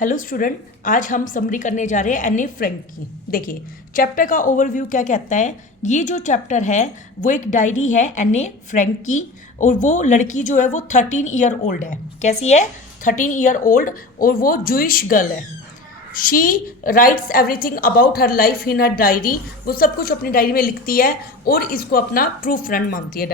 Hello student, आज हम summary करने जा रहे हैं एनी फ्रैंक की। देखिए चैप्टर का ओवरव्यू क्या कहता है। ये जो चैप्टर है वो एक डायरी है एनी फ्रैंक की, और वो लड़की जो है वो 13 ईयर ओल्ड है। कैसी है? 13 ईयर ओल्ड, और वो जूइश गर्ल है। She writes everything about her life in her diary. वो सब कुछ अपनी डायरी में लिखती है और इसको अपना ट्रू फ्रेंड मानती है।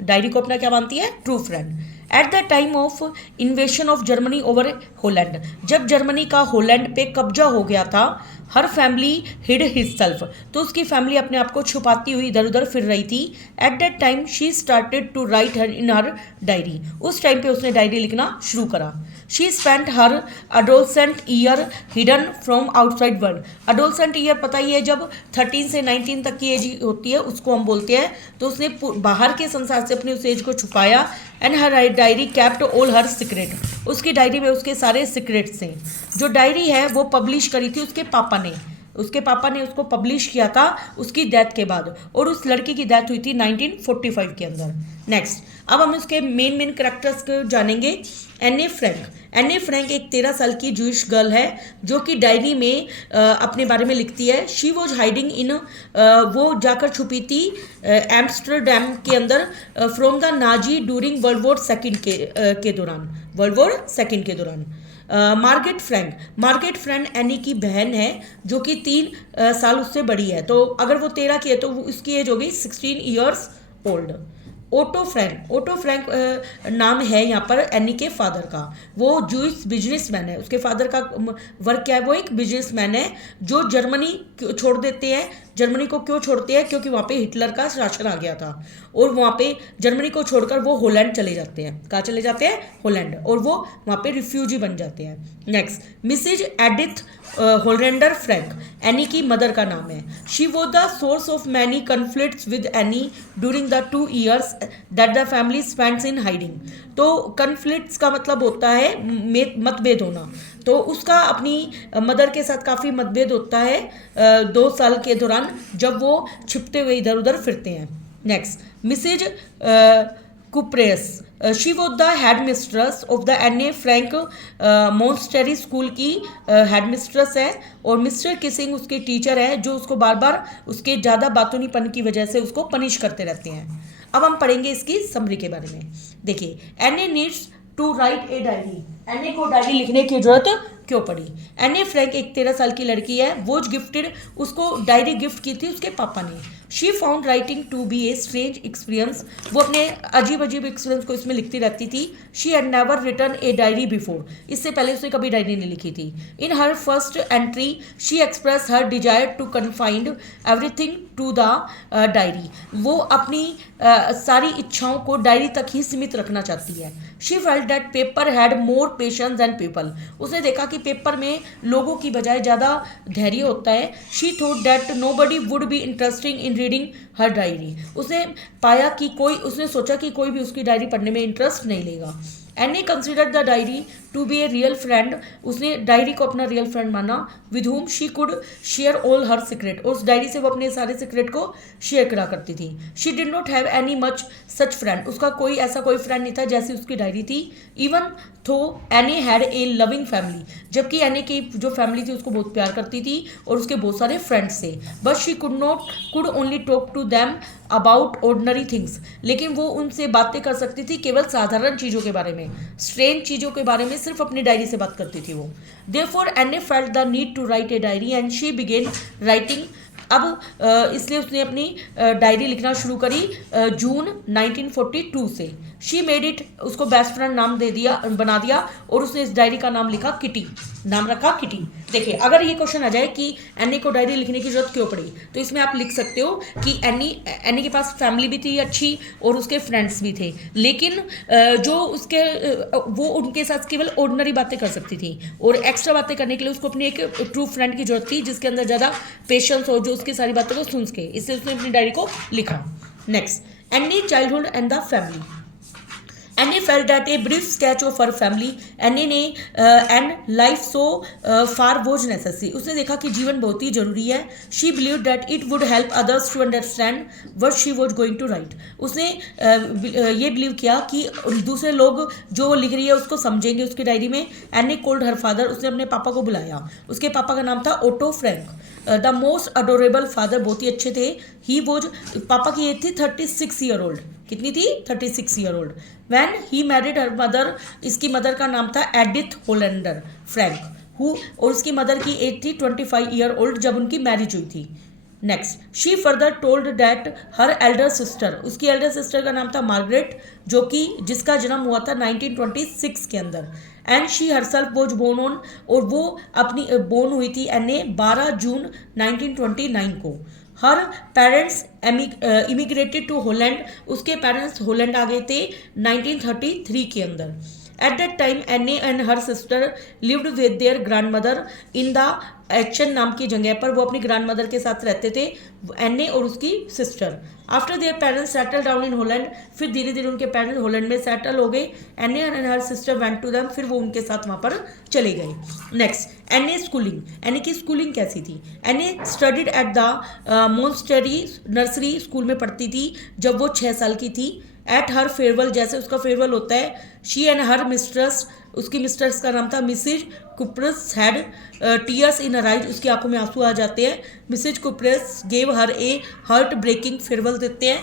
डायरी को अपना क्या मानती है? True friend. At the time of इन्वेशन of Germany over Holland, जब जर्मनी का होलैंड पे कब्जा हो गया था, हर फैमिली हिड हिज सेल्फ, तो उसकी फैमिली अपने आप को छुपाती हुई इधर उधर फिर रही थी। At that time she started to write her in her diary, उस टाइम पे उसने डायरी लिखना शुरू करा। She spent her adolescent year hidden from outside world. Adolescent year पता ही है, जब 13 से 19 तक की एज होती है उसको हम बोलते हैं। तो उसने बाहर के संसार से अपनी उस एज को छुपाया। And her diary kept all her secret, उसकी डायरी में उसके सारे सीक्रेट्स थे। जो डायरी है वो पब्लिश करी थी उसके पापा ने। उसको पब्लिश किया था उसकी डेथ के बाद, और उस लड़की की डेथ हुई थी 1945 के अंदर। नेक्स्ट, अब हम उसके मेन करेक्टर्स को जानेंगे। एनी फ्रैंक एक 13 साल की जूइश गर्ल है जो कि डायरी में अपने बारे में लिखती है। शी वॉज हाइडिंग इन, वो जाकर छुपी थी एम्स्टरडैम के अंदर from the Nazi during world war second के दौरान। मार्गेट फ्रैंक एनी की बहन है जो कि 3 साल उससे बड़ी है। तो अगर वो 13 की है तो उसकी एज हो गई 16 ईयर्स ओल्ड। ओटो फ्रैंक नाम है यहाँ पर एनी के फादर का। वो जूइश बिजनेसमैन है। उसके फादर का वर्क क्या है? वो एक बिजनेसमैन है जो जर्मनी छोड़ देते हैं। जर्मनी को क्यों छोड़ते हैं? क्योंकि वहाँ पे हिटलर का शासन आ गया था, और वहाँ पे जर्मनी को छोड़कर वो होलैंड चले जाते हैं। कहाँ चले जाते हैं? होलैंड। और वो वहाँ पे रिफ्यूजी बन जाते हैं। Next, Mrs Edith Hollander Frank Anne की मदर का नाम है। She was the source of many conflicts with Anne during the 2 years that the family spends in hiding. तो कन्फ्लिक्ट्स का मतलब होता है मतभेद होना। तो उसका अपनी मदर के साथ काफ़ी मतभेद होता है 2 साल के दौरान, जब वो छिपते हुए इधर उधर फिरते हैं। Next, Mrs Kuperus, she was the headmistress of the Anne Frank Montessori school की हेड मिस्ट्रेस है, और मिस्टर किसिंग उसके टीचर है जो उसको बार बार उसके ज़्यादा बातूनीपन की वजह से उसको पनिश करते रहते हैं। अब हम पढ़ेंगे इसकी समरी के बारे में। देखिए, Anne needs to write a diary. Anne को डायरी लिखने की जरूरत क्यों पड़ी? एनी फ्रैंक एक 13 साल की लड़की है। वो गिफ्टेड, उसको डायरी गिफ्ट की थी उसके पापा ने। She found writing to be a strange experience, वो अपने अजीब एक्सपीरियंस को इसमें लिखती रहती थी। She had never written a diary before, इससे पहले उसने कभी डायरी नहीं लिखी थी। In her first entry she express her desire to confide everything to the diary. वो अपनी सारी इच्छाओं को डायरी तक ही सीमित रखना चाहती है। She felt that paper had more patience than people, उसने देखा कि पेपर में लोगों की बजाय ज़्यादा धैर्य होता है। She thought that nobody would be interesting in reading her diary, उसने सोचा कि कोई भी उसकी डायरी पढ़ने में इंटरेस्ट नहीं लेगा। Anne considered the diary to be a real friend, उसने डायरी को अपना रियल फ्रेंड माना। With whom she could share all her secret, और उस डायरी से वो अपने सारे सीक्रेट को शेयर करा करती थी। She did not have any much such friend, उसका कोई फ्रेंड नहीं था जैसी उसकी डायरी थी। इवन थो any had a loving family, जबकि एनी की जो फैमिली थी उसको बहुत प्यार करती थी और उसके बहुत सारे फ्रेंड्स थे। But she could only talk to them about ordinary things, लेकिन वो उनसे बातें कर सकती थी केवल साधारण चीज़ों के बारे में, स्ट्रेंज चीज़ों के बारे में सिर्फ अपनी डायरी से बात करती थी वो। Therefore Anne felt the need to write a diary and she began writing. अब इसलिए उसने अपनी डायरी लिखना शुरू करी जून 1942 से। शी मेड इट, उसको बेस्ट फ्रेंड नाम बना दिया, और उसने इस डायरी का नाम लिखा किटी, नाम रखा किटी। देखिए, अगर ये क्वेश्चन आ जाए कि एनी को डायरी लिखने की जरूरत क्यों पड़ी, तो इसमें आप लिख सकते हो कि एनी के पास फैमिली भी थी अच्छी और उसके फ्रेंड्स भी थे, लेकिन वो उनके साथ केवल ऑर्डिनरी बातें कर सकती थी, और एक्स्ट्रा बातें करने के लिए उसको अपनी एक ट्रू फ्रेंड की जरूरत थी जिसके अंदर ज़्यादा पेशेंस हो, जो उसकी सारी बातों को सुन सके, इसलिए उसने अपनी डायरी को लिखा। Next, Anne childhood and the family. Anne felt that a brief sketch of her family, Anne ने and life so far was necessary, उसने देखा कि जीवन बहुत ही जरूरी है। She believe that it would help others to understand what she was going to write, उसने ये बिलीव किया कि दूसरे लोग जो वो लिख रही है उसको समझेंगे उसकी डायरी में। एनी कोल्ड हर फादर, उसने अपने पापा को बुलाया, उसके पापा का नाम था Otto Frank, the most adorable father, बहुत ही अच्छे थे। ही वॉज, पापा की एज थी 36 ईयर ओल्ड, कितनी थी 36 year old. When he married her mother, इसकी मदर का नाम था एडिथ होलैंडर फ्रैंक, हु, और उसकी मदर की एज थी 25 ईयर ओल्ड जब उनकी मैरिज हुई थी। Next, she further told that her Elder sister, उसकी एल्डर सिस्टर का नाम था मार्गरेट, जो कि जिसका जन्म हुआ था 1926 के अंदर। And she herself was born on, और वो अपनी बोर्न हुई थी एने 12 जून 1929 को। Her parents immigrated to Holland, उसके पेरेंट्स होलैंड आ गए थे 1933 के अंदर। At that time Anne and her sister lived with their grandmother in the Aachen नाम की जगह पर, वो अपनी ग्रैंड मदर के साथ रहते थे, एने और उसकी sister. After their parents settle down in Holland, फिर धीरे धीरे उनके पेरेंट्स होलैंड में सेटल हो गए। Anne and her sister went to them, फिर वो उनके साथ वहाँ पर चले गए। नेक्स्ट, एने स्कूलिंग, एने की स्कूलिंग कैसी थी? Anne studied at the Montessori nursery, school में पढ़ती थी जब वो 6 साल की थी। एट हर फेयरवेल, जैसे उसका फेयरवेल होता है, शी एंड हर मिस्ट्रेस, उसकी मिस्ट्रेस का नाम था Mrs Kuperus, had tears in her eyes, उसकी आंखों में आंसू आ जाते हैं। Mrs Kuperus gave her a heartbreaking farewell देते हैं।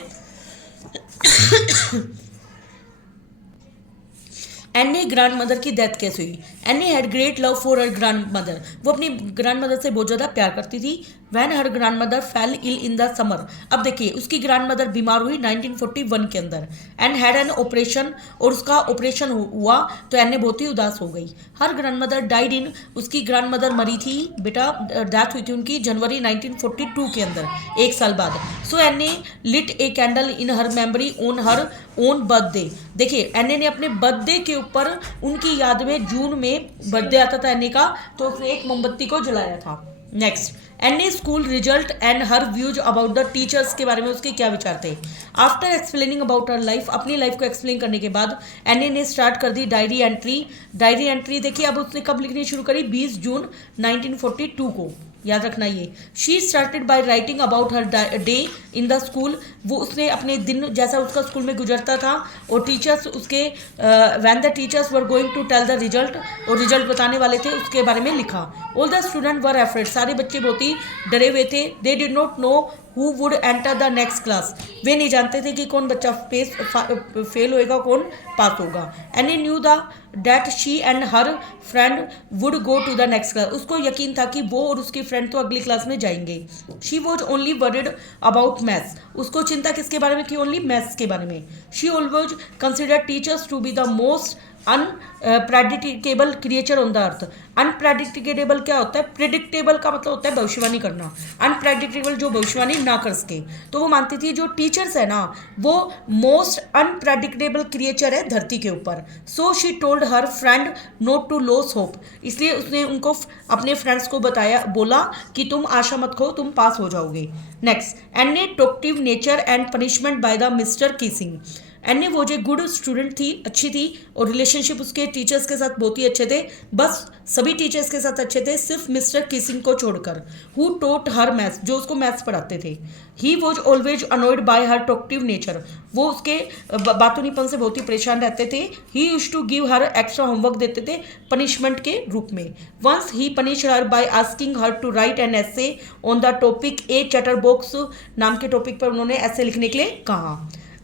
एनी ग्रैंड मदर की डेथ कैसे हुई? Anne had great love for her grandmother, वो अपनी ग्रैंड मदर से बहुत ज़्यादा प्यार करती थी। When her grandmother fell ill in the summer, अब देखिए उसकी ग्रैंड मदर बीमार हुई 1941 के अंदर। एंड हैड एन ऑपरेशन, और उसका ऑपरेशन हुआ तो एने बहुत ही उदास हो गई। हर ग्रैंड मदर डाइड इन, उसकी ग्रैंड मदर मरी थी बेटा, डेथ हुई थी उनकी जनवरी 1942 के अंदर, 1 साल बाद। So Anne lit a candle in her memory on her own birthday, देखिए एने ने अपने बर्थडे के ऊपर उनकी याद में, जून में बर्थडे आता था एने का, तो उसने एक मोमबत्ती को जलाया था। Next, any school result and her views about the teachers के बारे में उसके क्या विचार थे? After explaining about her life, अपनी लाइफ को एक्सप्लेन करने के बाद एनी ने स्टार्ट कर दी डायरी एंट्री। डायरी एंट्री देखिए अब उसने कब लिखनी शुरू करी? 20 जून 1942 को, याद रखना ये। She started by writing about her day in the school, वो उसने अपने दिन जैसा उसका स्कूल में गुजरता था, और टीचर्स उसके when the teachers were going to tell the result, और रिजल्ट बताने वाले थे उसके बारे में लिखा। All the student were afraid, सारे बच्चे बहुत ही डरे हुए थे। They did not know who would enter the next class, वे नहीं जानते थे कि कौन बच्चा फेल होएगा कौन पास होगा। Annie knew the that she and her friend would go to the next class, उसको यकीन था कि वो और उसकी फ्रेंड तो अगली क्लास में जाएंगे। She was only worried about maths, उसको चिंता किसके बारे में थी? ओनली मैथ्स के बारे में। She always consider teachers to be the most unpredictable creature on the earth. Unpredictable क्या होता है? प्रिडिक्टेबल का मतलब होता है भविष्यवाणी करना, अनप्रेडिक्टेबल जो भविष्यवाणी ना कर सके। तो वो मानती थी जो टीचर्स है ना वो मोस्ट अनप्रेडिक्टेबल क्रिएचर है धरती के ऊपर। So she told her friend not to lose hope, इसलिए उसने उनको अपने फ्रेंड्स को बताया, बोला कि तुम आशा मत खो, तुम पास हो जाओगे। Next, any talkative nature and punishment by the mister Keesing, any वो जो गुड स्टूडेंट थी, अच्छी थी, और रिलेशनशिप उसके टीचर्स के साथ बहुत ही अच्छे थे, बस सभी टीचर्स के साथ अच्छे थे सिर्फ मिस्टर किसिंग को छोड़कर। हु टोट हर मैथ्स, जो उसको मैथ्स पढ़ाते थे। He was always annoyed by her talkative nature, वो उसके बातूनीपन से बहुत ही परेशान रहते थे। He used to give her extra homework देते थे पनिशमेंट के रूप में। Once he punish her by asking her to write an essay on the topic a chatterbox नाम के टॉपिक पर उन्होंने ऐसे लिखने के लिए कहा।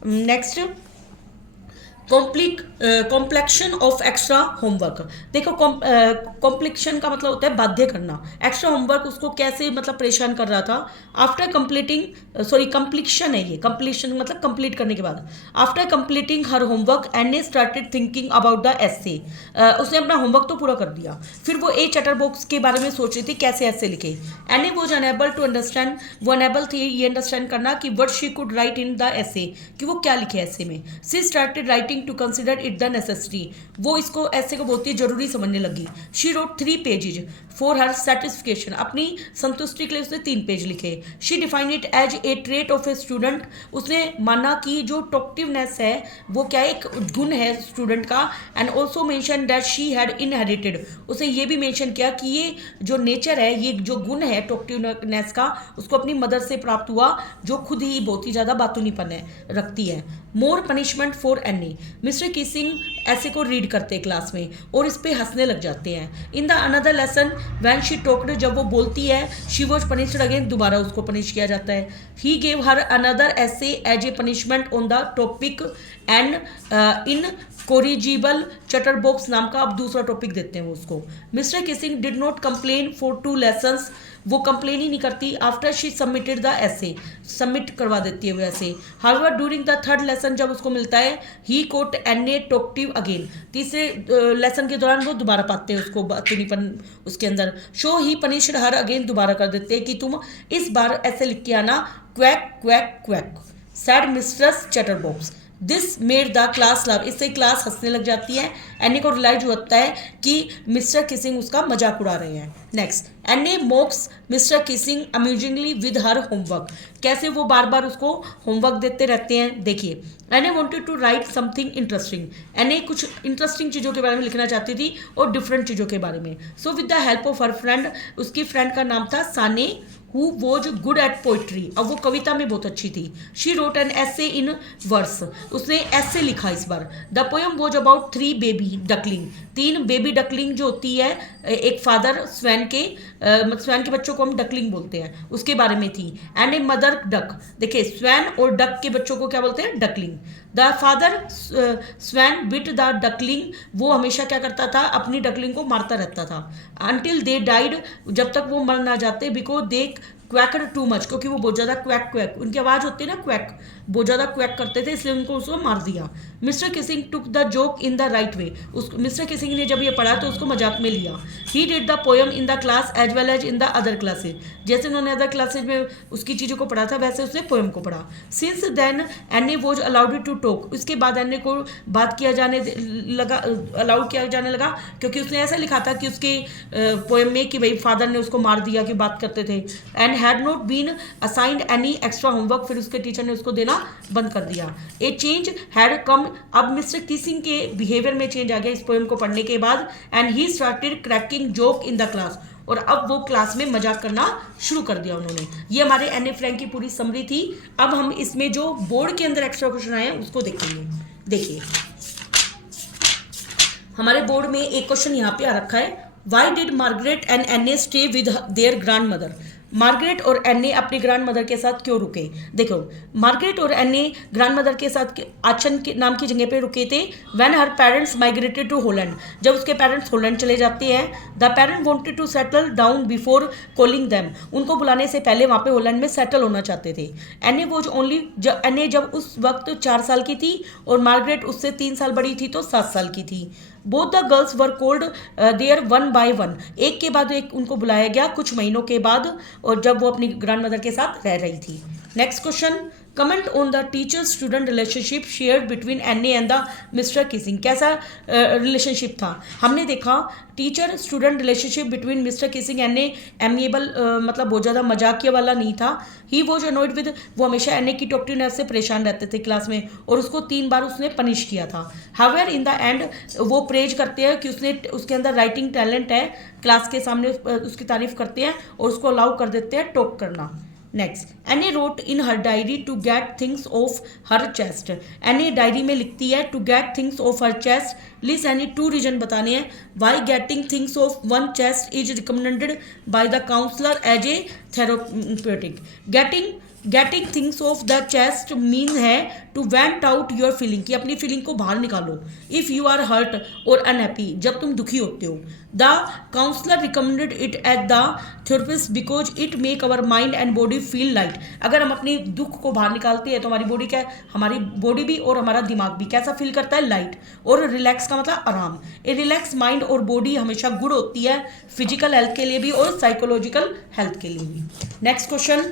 Next, complexion of extra homework, देखो कॉम्प्लेक्शन का मतलब होता है बाध्य करना। एक्स्ट्रा होमवर्क उसको कैसे मतलब परेशान कर रहा था। आफ्टर कंप्लीटिंग कंप्लीशन है ये, कंप्लीशन मतलब कंप्लीट करने के बाद। After completing her homework Anne started thinking about the essay, उसने अपना होमवर्क तो पूरा कर दिया, फिर वो ए चैटर बॉक्स के बारे में सोच रही थी कैसे ऐसे लिखे। Anne was unable to understand, वो अनेबल थी ये अंडरस्टैंड करना कि what she could write in the essay, कि वो क्या लिखे ऐसे में। She started writing begin to consider it the necessity, वो इसको ऐसे को बोलती है जरूरी समझने लगी। She wrote 3 pages for her satisfaction, अपनी संतुष्टि के लिए उसने 3 पेज लिखे। She define it as a trait of a student, उसने माना कि जो टॉकटिवनेस है वो क्या एक गुण है स्टूडेंट का। And also mention that she had inherited, उसने ये भी मेंशन किया कि ये जो नेचर है, ये जो गुण है टॉकटिवनेस का, उसको अपनी मदर से प्राप्त हुआ, जो खुद ही बहुत ही ज़्यादा बातूनीपन रखती है। More punishment for Anne, Mr Keesing essay को रीड करते हैं क्लास में और इस पे हंसने लग जाते हैं। In the another lesson when she talked, जब वो बोलती है, शी वॉज पनिश्ड अगेन, दोबारा उसको पनिश किया जाता है। He gave her another essay as a punishment on the topic and incorrigible chatterbox नाम का अब दूसरा टॉपिक देते हैं वो उसको। Mr Keesing did not complain for 2 lessons, वो कंप्लेन ही नहीं करती। After she submitted the essay, submit करवा देती है वो ऐसे। However during the 3rd lesson जब उसको मिलता है, ही कोट एने टॉकटिव अगेन, तीसरे लेसन के दौरान वो दोबारा पाते हैं उसको बातूनीपन उसके अंदर। शो ही पनिश्ड हर अगेन, दोबारा कर देते हैं कि तुम इस बार ऐसे लिख के आना, quack quack quack, said mistress chatterbox. This made the class laugh, इससे क्लास हंसने लग जाती है। एनी को रियलाइज होता है कि मिस्टर किसिंग उसका मजाक उड़ा रहे हैं। Next, Anne mocks Mr Keesing amusingly with her homework, कैसे वो बार बार उसको होमवर्क देते रहते हैं। देखिए, Anne wanted to write something interesting, Anne कुछ इंटरेस्टिंग चीज़ों के बारे में लिखना चाहती थी और डिफरेंट चीज़ों के बारे में। So with the help of her friend, उसकी फ्रेंड का नाम था Sanne, who was good at poetry, अब वो कविता में बहुत अच्छी थी। शी रोट एन ऐसे इन वर्स, उसने ऐसे लिखा इस बार। The poem was about 3 baby duckling, 3 baby duckling जो होती है, एक फादर स्वैन के बच्चों को हम डकलिंग बोलते हैं, उसके बारे में थी। एंड ए मदर डक, देखिए स्वैन और डक के बच्चों को क्या बोलते हैं, duckling. The father swan bit the duckling, वो हमेशा क्या करता था, अपनी डकलिंग को मारता रहता था। अनटिल दे डाइड, जब तक वो मर ना जाते, बिकॉज दे क्वैकड टू मच, क्योंकि वो बहुत ज़्यादा क्वैक क्वैक, उनकी आवाज़ होती है ना क्वैक, बहुत ज़्यादा क्वैक करते थे, इसलिए उनको उसको मार दिया। Mister Keesing took the joke in the right way, उस मिस्टर किसिंग ने जब ये पढ़ा तो उसको मजाक में लिया। He did the poem in the class as well as in the other classes, जैसे उन्होंने अदर क्लासेज में उसकी चीज़ों को पढ़ा था वैसे उसने पोएम को पढ़ा। Since then Anne was allowed to talk, उसके बाद एनी को बात किया जाने लगा, अलाउड किया जाने लगा, क्योंकि उसने ऐसा लिखा था कि उसके पोएम में कि भाई फादर ने उसको मार दिया कि बात करते थे। And had not been assigned any extra homework, फिर उसके टीचर ने उसको देना बंद कर दिया। ए चेंज हैड कम, अब मिस्टर किसिंग के बिहेवियर में चेंज आ गया इस पोएम को पढ़ने के बाद। And he started cracking joke in the class, और अब वो क्लास में मजाक करना शुरू कर दिया उन्होंने। ये हमारे एनी फ्रैंक की पूरी समरी थी। अब हम इसमें जो बोर्ड के अंदर एक्स्ट्रा क्वेश्चन आए हैं उसको देखेंगे। देखिए, हमारे बोर्ड में एक क्वेश्चन यहाँ पे आ रखा है, वाई डिड मार्गरेट एंड एन्ने stay with their grand mother, Margaret और एन्ने अपनी ग्रैंड मदर के साथ क्यों रुके। देखो, मार्गरेट और एन्ने ग्रैंड मदर के साथ आचन के नाम की जगह पे रुके थे when her parents migrated to Holland, जब उसके पेरेंट्स हॉलैंड चले जाते हैं। The parent wanted to settle down before calling them, उनको बुलाने से पहले वहाँ पे हॉलैंड में सेटल होना चाहते थे। एन्ने वॉज ओनली, एन्ने जब उस वक्त 4 साल की थी और मार्गरेट उससे 3 साल बड़ी थी तो 7 साल की थी। Both the girls were called there 1 by 1, एक के बाद एक उनको बुलाया गया कुछ महीनों के बाद, और जब वो अपनी ग्रैंड मदर के साथ रह रही थी। Next question, comment on the teacher student relationship shared between एन्ने एंड द मिस्टर किसिंग, कैसा रिलेशनशिप था। हमने देखा teacher student relationship between mister Keesing एन्ने एमिएबल, मतलब बहुत ज़्यादा मजाकिया वाला नहीं था। ही वॉज अनोइड विद, वो हमेशा एन्ने की टॉकटिवनेस से परेशान रहते थे क्लास में, और उसको 3 बार उसने पनिश किया था। हाउएवर इन द एंड वो प्रेज करते हैं कि उसने उसके अंदर राइटिंग टैलेंट है, क्लास के सामने उसकी तारीफ करते हैं और उसको अलाउ कर देते हैं टॉक करना। Next, Anne wrote in her diary to get things off her chest, Anne diary में लिखती है to get things off her chest. List Anne 2 reason बताने हैं why getting things off one chest is recommended by the counsellor as a therapeutic. Getting things off the chest mean है to vent out your feeling, कि अपनी feeling को बाहर निकालो। If you are hurt और unhappy, जब तुम दुखी होते हो। The counsellor recommended it at the therapist because it make our mind and body feel light, अगर हम अपनी दुख को बाहर निकालते हैं तो हमारी बॉडी क्या, हमारी बॉडी भी और हमारा दिमाग भी कैसा फील करता है, लाइट। और रिलैक्स का मतलब आराम। ए रिलैक्स माइंड और बॉडी हमेशा गुड होती है, फिजिकल हेल्थ के लिए भी और साइकोलॉजिकल हेल्थ के लिए भी। Next question,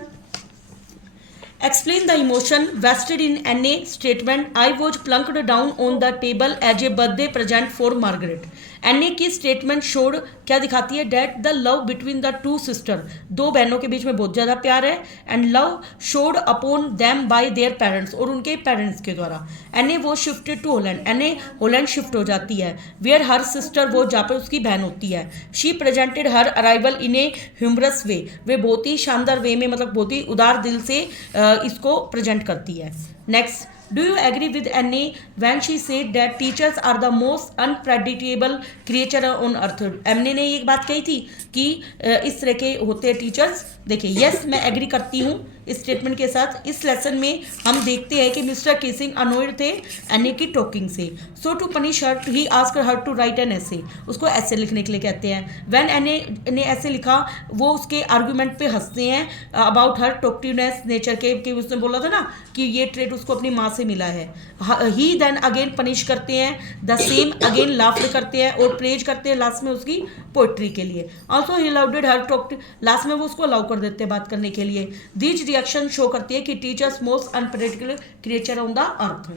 Explain the emotion vested in any statement. I was plunked down on the table as a birthday present for Margaret. एने की स्टेटमेंट शोड क्या दिखाती है? That the love between the two sister, दो बहनों के बीच में बहुत ज़्यादा प्यार है. And love showed upon them by their parents, और उनके पेरेंट्स के द्वारा. एने वो shifted to Holland, Anne Holland shift हो जाती है. वेयर हर सिस्टर, वो जहाँ पर उसकी बहन होती है. She presented her arrival in a humorous way, वे बहुत ही शानदार वे में, मतलब बहुत ही उदार दिल से इसको प्रेजेंट करती है. Next, do you agree with Anne when she said that teachers are the most unpredictable creature on earth. Anne ने एक बात कही थी कि इस तरह के होते हैं टीचर्स. देखिए, यस मैं एग्री करती हूँ इस स्टेटमेंट के साथ. इस लेसन में हम देखते हैं कि मिस्टर केसिंग अनोयड थे एनी की टॉकिंग से. So to punish her he asked her to write an essay, उसको ऐसे लिखने के लिए कहते हैं. व्हेन एनी ने ऐसे लिखा, वो उसके आर्गूमेंट पे हंसते हैं अबाउट हर टॉकटिवनेस नेचर के, कि उसने बोला था ना कि ये ट्रेट उसको अपनी माँ से मिला है. ही देन अगेन पनिश करते हैं द सेम, अगेन लाफ्ट करते हैं और प्रेज करते हैं लास्ट में उसकी पोइट्री के लिए. Also he allowed her talk, last में वो उसको अलाउ कर देते हैं बात करने के लिए. दीज रिएक्शन शो करती है कि teachers most unpredictable creature on the earth.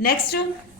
Next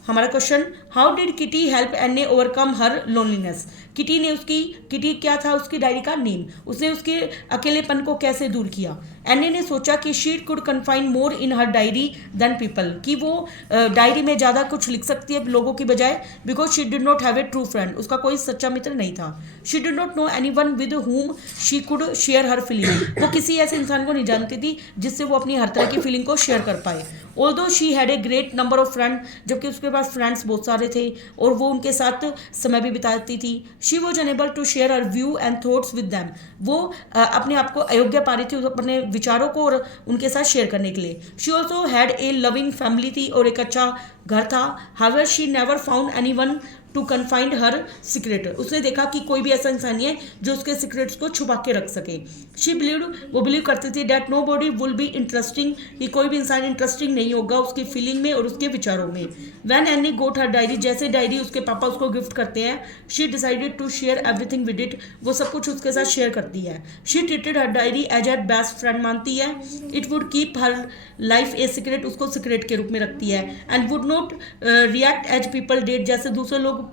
हमारा question, how did Kitty help Anne overcome her loneliness. Kitty ने उसकी, किटी क्या था उसकी डायरी का नेम, उसने उसके अकेलेपन को कैसे दूर किया. एन्ने ने सोचा कि she could confine more in her diary than people, कि वो डायरी में ज़्यादा कुछ लिख सकती है लोगों की बजाय. Because she did not have a true friend, उसका कोई सच्चा मित्र नहीं था. She did not no any one with whom she could share her feeling, वो किसी ऐसे इंसान को नहीं जानती थी जिससे वो अपनी हर तरह की फीलिंग को शेयर कर पाए. Although she had a great number of friend, जबकि उसके पास फ्रेंड्स बहुत सारे थे और वो उनके साथ समय भी बिताती थी. She was unable to share her view and thoughts with them, वो अपने आप को अयोग्य पा रही थी अपने विचारों को और उनके साथ शेयर करने के लिए. She also had a loving family थी, और एक अच्छा घर था. However she never found any one two confined her secret, उसने देखा कि कोई भी ऐसा इंसान नहीं है जो उसके सीक्रेट्स को छुपा के रख सके. शी बिलीव्ड, वो बिलीव करती थी that nobody will be interesting, कि कोई भी इंसान इंटरेस्टिंग नहीं होगा उसकी फीलिंग में और उसके विचारों में. When Anne got her diary, जैसे डायरी उसके पापा उसको गिफ्ट करते हैं, she decided to share everything with it, वो सब कुछ उसके साथ शेयर करती है. She treated her diary as her best friend मानती है. It would keep her life a secret, उसको सीक्रेट के रूप में रखती है. And would not react as people did, जैसे दूसरे लोग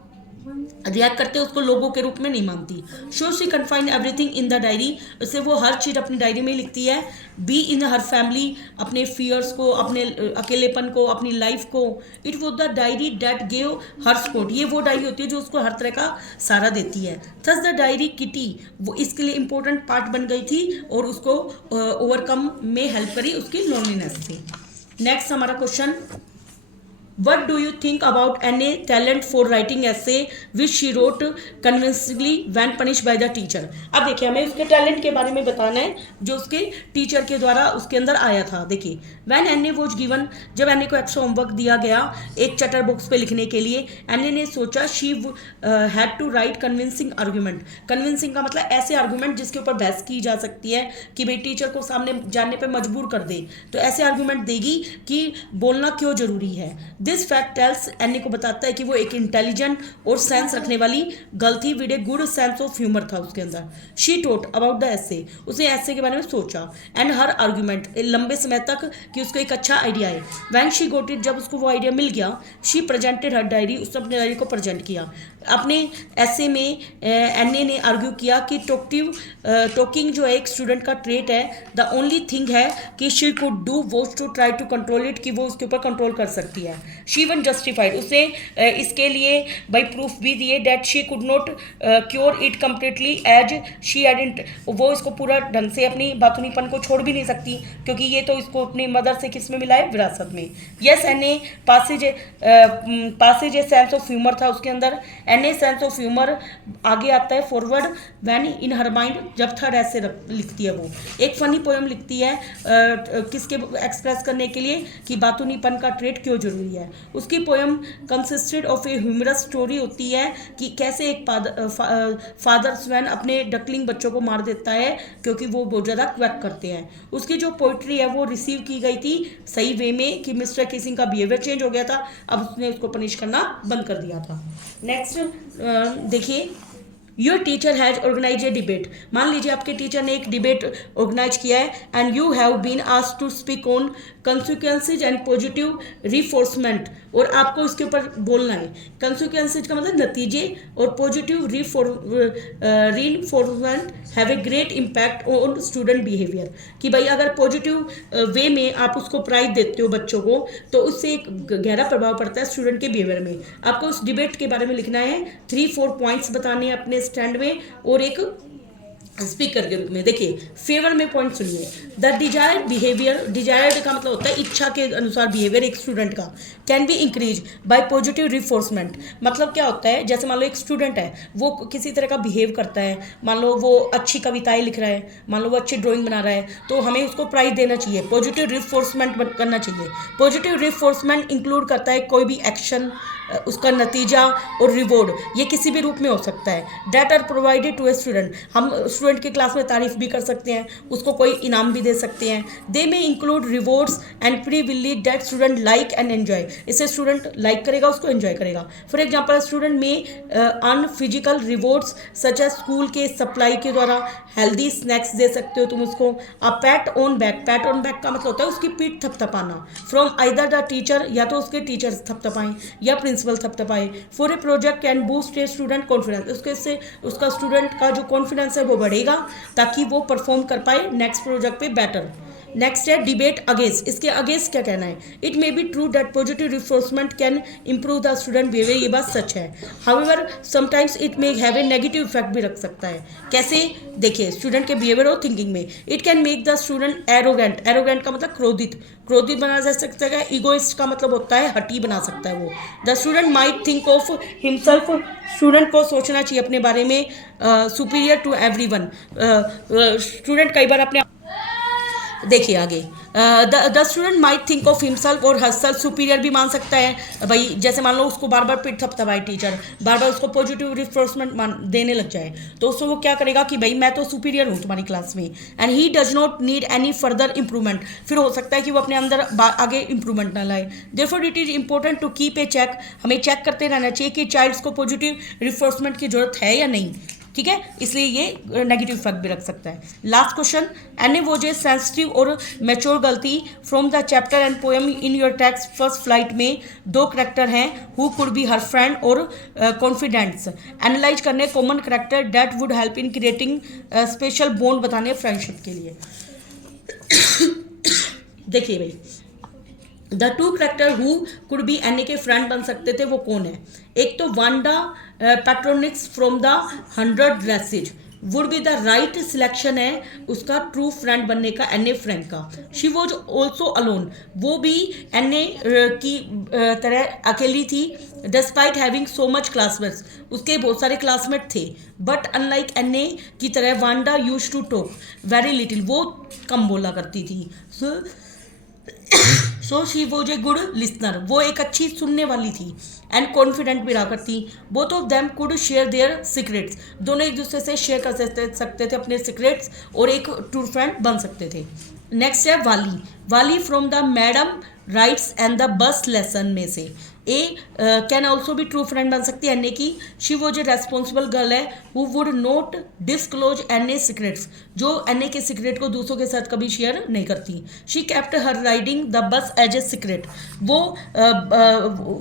रिएक्ट करते उसको लोगों के रूप में नहीं मानती. So she confine everything in the diary, उससे वो हर चीज़ अपनी डायरी में लिखती है. बी इन हर फैमिली, अपने फियर्स को, अपने अकेलेपन को, अपनी लाइफ को. It was the diary that gave her support, ये वो डायरी होती है जो उसको हर तरह का सहारा देती है. थस द डायरी किटी, वो इसके लिए इंपॉर्टेंट पार्ट बन गई थी और उसको ओवरकम में हेल्प करी उसकी लोनलीनेस से. नेक्स्ट हमारा question, What do you think about Anne talent for writing essay which she wrote convincingly when punished by the teacher. अब देखिए हमें उसके टैलेंट के बारे में बताना है जो उसके टीचर के द्वारा उसके अंदर आया था. देखिए, when Anne was given, जब एने को एक्स्ट्रा होमवर्क दिया गया एक चटर बॉक्स पे लिखने के लिए, एने ने सोचा she had to write convincing argument. Convincing का मतलब ऐसे आर्गूमेंट जिसके ऊपर बहस की जा सकती है कि भाई टीचर को सामने जानने पे मजबूर कर दे, तो ऐसे आर्गूमेंट देगी कि बोलना क्यों जरूरी है. दिस फैक्ट टेल्स, एनी को बताता है कि वो एक इंटेलिजेंट और सेंस रखने वाली गर्ल थी with a good sense of humour था उसके अंदर. शी टोट अबाउट द ऐसे, उसने ऐसे के बारे में सोचा. एंड हर आर्गूमेंट, लंबे समय तक कि उसको एक अच्छा आइडिया है. वैन शी गोट इट, जब उसको वो आइडिया मिल गया, शी प्रेजेंटेड हर डायरी, उसने अपनी डायरी को प्रेजेंट किया. अपने ऐसे में एने ने आर्ग्यू किया कि टॉकिंग जो है एक स्टूडेंट का ट्रेट है. द ओनली थिंग है कि she could do was to try to control it, कि वो उसके ऊपर कंट्रोल कर सकती है. शी इवन जस्टिफाइड, उसने इसके लिए भाई प्रूफ भी दिए that she could not cure it completely as she had, वो इसको पूरा ढंग से अपनी बातूनीपन को छोड़ भी नहीं सकती क्योंकि ये तो इसको अपनी मदर से किस में मिला है, विरासत में. Yes, Anne possesses a sense of humour था उसके अंदर. एने सेंस ऑफ ह्यूमर आगे आता है forward when in her mind, जब थर्ड ऐसे लिखती है. वो एक फनी पोएम लिखती है किसके एक्सप्रेस करने के लिए कि बातूनीपन का ट्रेट क्यों जरूरी है. उसकी poem consisted of a humorous story होती है कि कैसे एक फादर स्वैन अपने डकलिंग बच्चों को मार देता है क्योंकि वो बहुत ज़्यादा क्वैक करते हैं. उसकी जो पोइट्री है वो रिसीव की गई थी सही वे में कि मिस्टर किसिंग का बिहेवियर चेंज हो गया था, अब उसने उसको पनिश करना बंद कर दिया था. नेक्स्ट देखिए, your teacher has organise a debate, मान लीजिए आपके टीचर ने एक डिबेट ऑर्गेनाइज किया है and you have been asked to speak on consequences and positive reinforcement, और आपको इसके ऊपर बोलना है। कंसिक्वेंसेज का मतलब नतीजे, और positive reinforcement have a great impact on student behaviour, कि भाई अगर पॉजिटिव वे में आप उसको प्राइज देते हो बच्चों को तो उससे एक गहरा प्रभाव पड़ता है स्टूडेंट के बिहेवियर में। आपको उस डिबेट के बारे में लिखना है, 3-4 पॉइंट्स बताने हैं अपने स्टैंड में और एक स्पीकर के रूप में। देखिए फेवर में पॉइंट सुनिए, द डिजायर्ड बिहेवियर, डिजायर्ड का मतलब होता है इच्छा के अनुसार बिहेवियर एक स्टूडेंट का, can be increase by positive reinforcement. मतलब क्या होता है, जैसे मान लो एक स्टूडेंट है, वो किसी तरह का बिहेव करता है, मान लो वो अच्छी कविताएं लिख रहा है, मान लो वो अच्छी ड्राइंग बना रहा है, तो हमें उसको प्राइज देना चाहिए, पॉजिटिव रिफोर्समेंट करना चाहिए। पॉजिटिव रिफोर्समेंट इंक्लूड करता है कोई भी एक्शन, उसका नतीजा और रिवॉर्ड, ये किसी भी रूप में हो सकता है। That are provided to a student, हम स्टूडेंट की क्लास में तारीफ भी कर सकते हैं, उसको कोई इनाम भी दे सकते हैं। They may include rewards and privilege that student like and enjoy, इसे स्टूडेंट लाइक करेगा, उसको एंजॉय करेगा। For example student may earn physical rewards such as school के सप्लाई के द्वारा हेल्दी स्नैक्स दे सकते हो तुम उसको। A pat on back, pat on back का मतलब होता है उसकी पीठ थपथपाना, फ्रॉम आइदर द टीचर, या तो उसके टीचर थपथपाएं या प्रिंसिपल थपथपाए। For a project can boost a student confidence, उसके से उसका स्टूडेंट का जो कॉन्फिडेंस है वो बढ़ेगा ताकि वो परफॉर्म कर पाए नेक्स्ट प्रोजेक्ट पे बेटर। नेक्स्ट है डिबेट अगेंस्ट, इसके अगेंस्ट क्या कहना है, it may be true that positive reinforcement can improve the student behaviour, ये बात सच है। However sometimes it may have a negative effect भी रख सकता है। कैसे, देखिए स्टूडेंट के बिहेवियर और थिंकिंग में, it can make the student arrogant, arrogant का मतलब क्रोधित, क्रोधित बना जा सकता है। ईगोइस्ट का मतलब होता है हठी बना सकता है वो। The student might think of himself, student को सोचना चाहिए अपने बारे में सुपीरियर टू एवरीवन। स्टूडेंट कई बार अपने, देखिए आगे, the student might think of himself और हरसेल्फ सुपीरियर भी मान सकता है भाई, जैसे मान लो उसको बार बार पीठ थपथपाए टीचर, बार बार उसको पॉजिटिव रिफोर्समेंट देने लग जाए, तो उसको वो क्या करेगा कि भाई मैं तो सुपीरियर हूँ तुम्हारी क्लास में, and he does not need any further improvement, फिर हो सकता है कि वो अपने अंदर आगे इंप्रूवमेंट ना लाए। Therefore it is important to keep a check, हमें चेक करते रहना चाहिए कि चाइल्ड्स को पॉजिटिव रिफोर्समेंट की जरूरत है या नहीं, ठीक है, इसलिए ये नेगेटिव इफेक्ट भी रख सकता है। Last question, any was a sensitive और मैच्योर गलती from the chapter and poem in your text first flight में दो करेक्टर हैं, who could be her friend और कॉन्फिडेंस, एनालाइज करने common character that would help in creating special bond बताने friendship के लिए। देखिए भाई, the two character who could be any के फ्रेंड बन सकते थे वो कौन है, एक तो Wanda पैट्रोनिक्स from the 100 dresses would be the right selection है उसका ट्रू फ्रेंड बनने का, एने फ्रेंड का। शी वॉज ऑल्सो अलोन, वो भी एने की तरह अकेली थी। Despite having so much classmates, उसके बहुत सारे क्लासमेट थे, बट अनलाइक एने की तरह Wanda use to talk very little, वो कम बोला करती थी। So she was a good listener, वो एक अच्छी सुनने वाली थी, एंड कॉन्फिडेंट भी रहा करती। Both of them could share their secrets, दोनों एक दूसरे से शेयर कर सकते थे अपने सीक्रेट्स और एक ट्रू फ्रेंड बन सकते थे। नेक्स्ट है वाली, वाली from the madam rights and the bus lesson में से ए कैन ऑल्सो भी ट्रू फ्रेंड बन सकती है एने की। She was A responsible girl है हु वुड नॉट डिस्क्लोज एने सीक्रेट्स, जो एने के सीक्रेट को दूसरों के साथ कभी शेयर नहीं करती। She kept her riding the bus as a secret, वो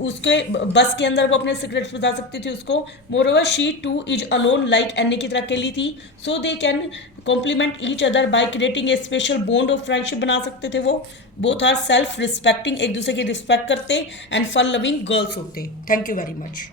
उसके बस के अंदर वो अपने सीक्रेट्स बता सकती थी उसको। Moreover she too is alone like Anne की तरह अकेली थी, so they can compliment each other by creating a special bond of friendship बना सकते थे वो। बोथ आर सेल्फ रिस्पेक्टिंग, एक दूसरे की रिस्पेक्ट करते एंड फन लविंग गर्ल्स होते। Thank you very much.